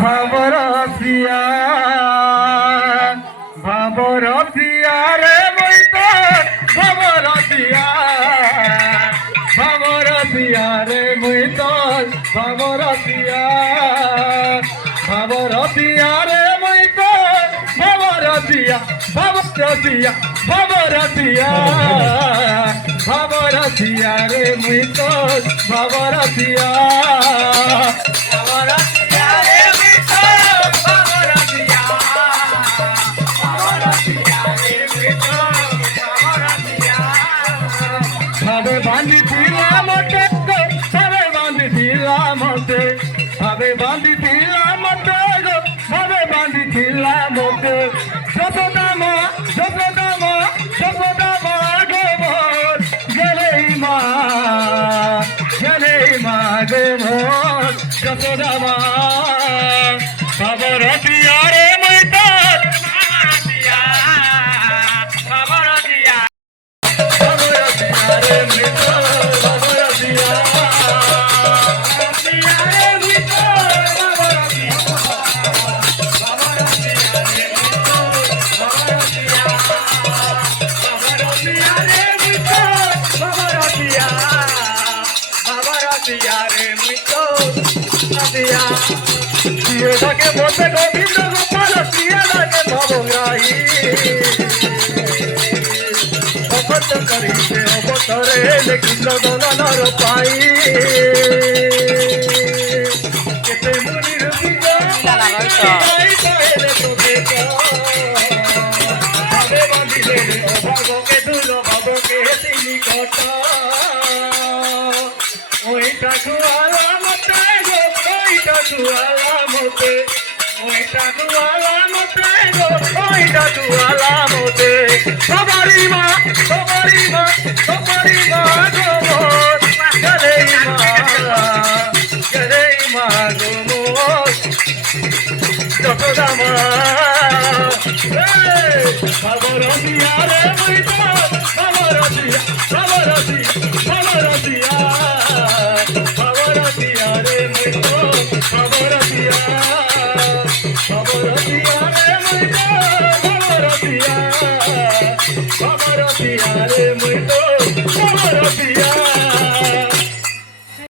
ভাবরসিয়া ভাবরসিয়া রে মই তো ভাবরসিয়া ভাবরসিয়া রে মই তো ভাবরসিয়া ভাবরসিয়া রে মই তো ভাবরসিয়া ভাবরসিয়া ভাবরসিয়া ভাবরসিয়া রে মই তো ভাবরসিয়া ভাবে বাঁধিছিলাম ভাবে বাঁধিছিলাম ভাবে বাঁধিছিলাম ভাবে বাঁধিছিলাম যশোদাম যশোদাম যশোদাম গোবর গেলেই মা গোবর যশোদামা ভাবরসিয়া রে মই তো থাকে বসে গোবিন্দ গোপাল সিয়া লাগে ভবগ্রাহী অবত করিতে অবতরে লেখিল দোলনর পাই কেতে মুনির ভাবে বাঁধিলে ভাবকে দূর ভাবকে তিনি কট ওইটা কুয়ালামতে গো ওইটা কুয়ালামতে ওইটা কুয়ালামতে গো ওইটা কুয়ালামতে সবারই মা গোবর গেলেই মা গোবর যশোদামা ভাবরসিয়া রে মই